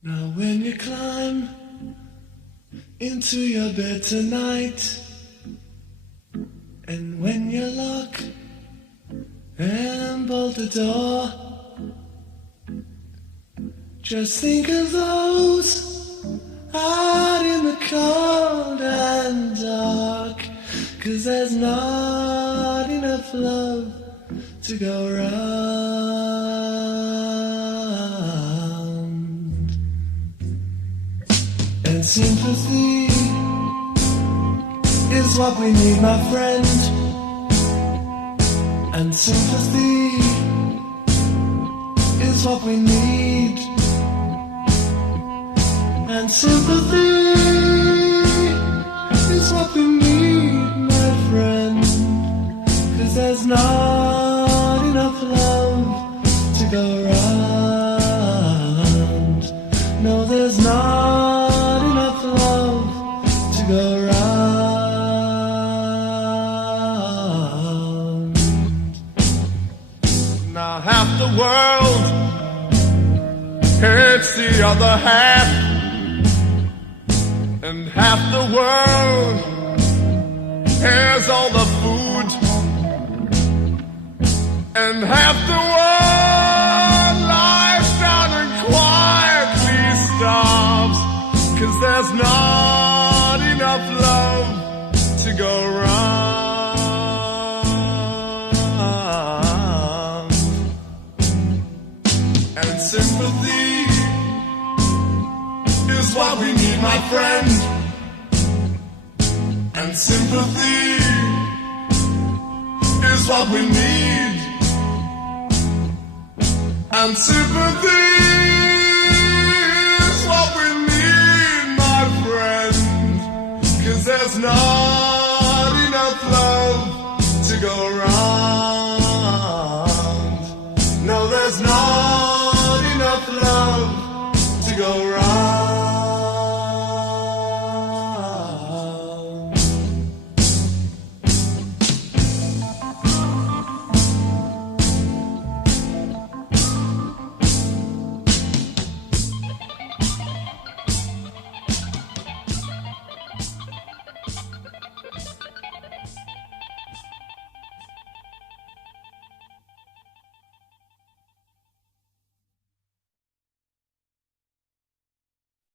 Now when you climb into your bed tonight, and when you lock and bolt the door, just think of those out in the cold and dark, 'cause there's not enough love to go round. And sympathy is what we need, my friend. And sympathy is what we need. And sympathy is what we need, my friend. 'Cause there's not enough love to go round. No, there's not enough love to go round. Now half the world hates the other half, and half the world has all the food, and half the world lies down and quietly starves, 'cause there's not enough love to go round. And sympathy is what we need, my friend. And sympathy is what we need. And sympathy